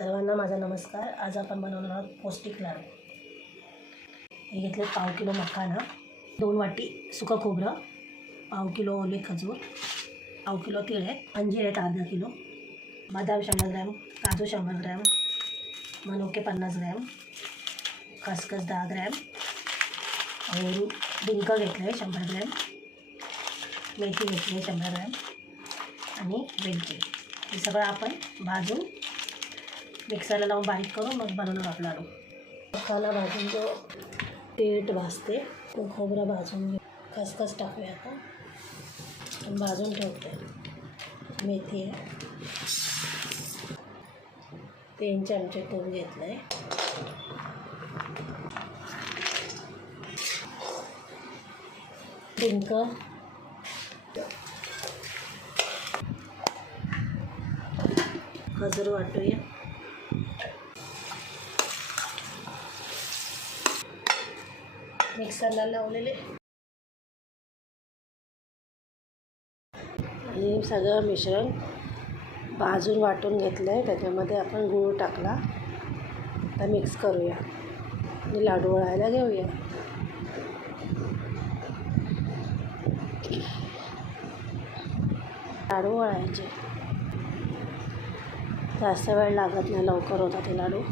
सर्वांना माझा नमस्कार। आज आपण बनवणार आहोत पौष्टिक लाडू। हे घेतले पाव किलो मखाना, 2 वाटी सुकं खोबरं, पाव किलो ओले खजूर, पाव किलो तीळ आहे, अंजीर आहेत अर्धा किलो, बदाम 100 ग्रॅम, काजू 100 ग्रॅम, मनुके 50 ग्रॅम, खसखस 10 ग्रॅम, डिंक घेतलं आहे 100 ग्रॅम, मेथी घेतली आहे 100 ग्रॅम आणि वेलची। हे सगळं आपण भाजून मिक्सरला लावून बारीक करून मग बनवणार आपला लाडू। मखाना भाजून जो पीठ भाजते तो खोबरं भाजून घेऊ, खसखस टाकूया आता, भाजून ठेवते, मेथी आहे, 3 चमचे तूप घेतलं आहे, डिंक, खजूर वाटूया, मिक्सरला लावलेले आणि सगळं मिश्रण भाजून वाटून घेतलं आहे। त्याच्यामध्ये आपण गूळ टाकला, आता मिक्स करूया आणि लाडू वळायला घेऊया। लाडू वळायचे, जास्त वेळ लागत नाही, लवकर होतात हे लाडू।